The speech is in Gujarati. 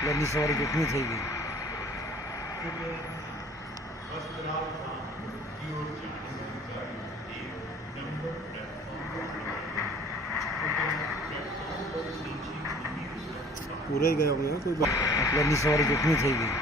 પ્લેનની સવારી જોખમી થઈ ગઈ. પૂરાઈ ગયા અમે કોઈ પ્લેનની સવારી જોખમી થઈ ગઈ.